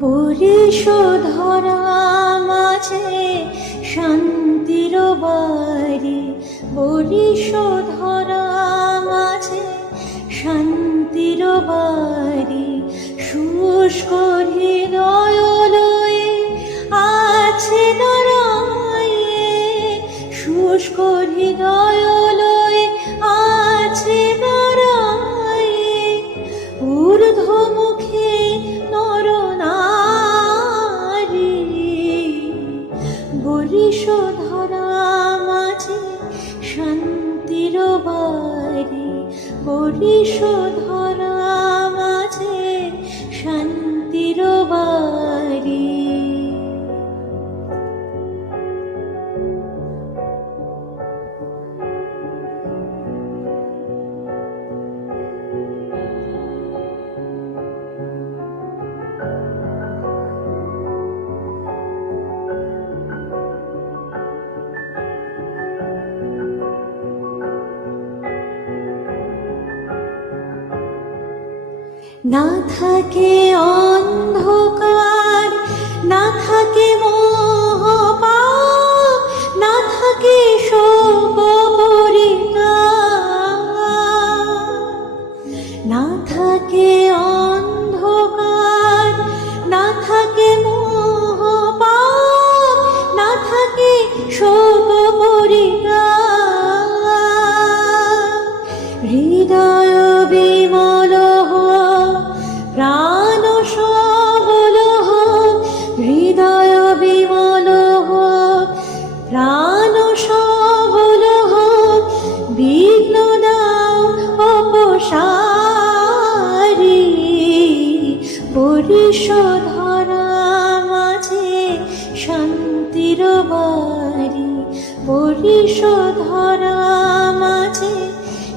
Boris ধরা মাঝে শান্তির বাড়ি। বরিশ ধরা মাঝে শান্তির বাড়ি। শুষ্ক ধরা মাঝে শান্তির বাড়ি বরিশ না থাকে অন্ধকার না থাকে মোহপাপ না থাকে শোক। না থাকে অন্ধকার মাঝে শান্তির পরিশোধরা মাঝে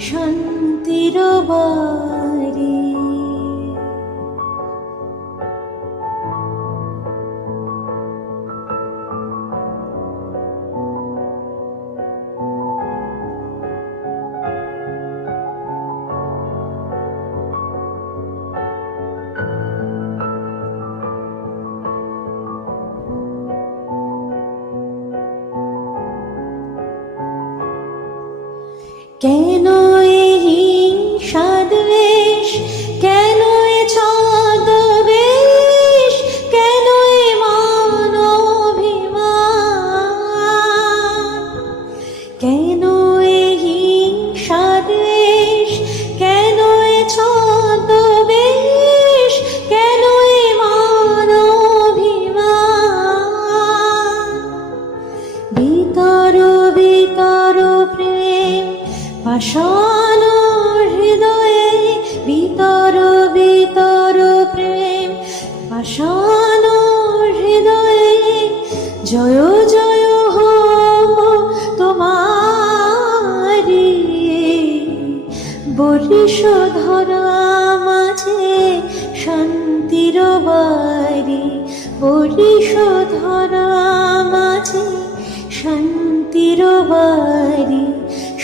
শান্তির বাড়ি। কেন এ হিংসা দ্বেষ? কেন এ ছদ্মবেশ কেন এ অভিমান? কেন এ হিংসা দ্বেষ? কেন এ ছদ্মবেশ কেন এ অভিমান? ভিতর ভিতর প্রেম পাষাণ হৃদয়ে ভিতর ভিতর প্রেম। পাষাণ হৃদয়ে জয় জয় হো তোমারি। ধরা মাঝে শান্তির বাড়ি। মাঝে শান্তির বাড়ি।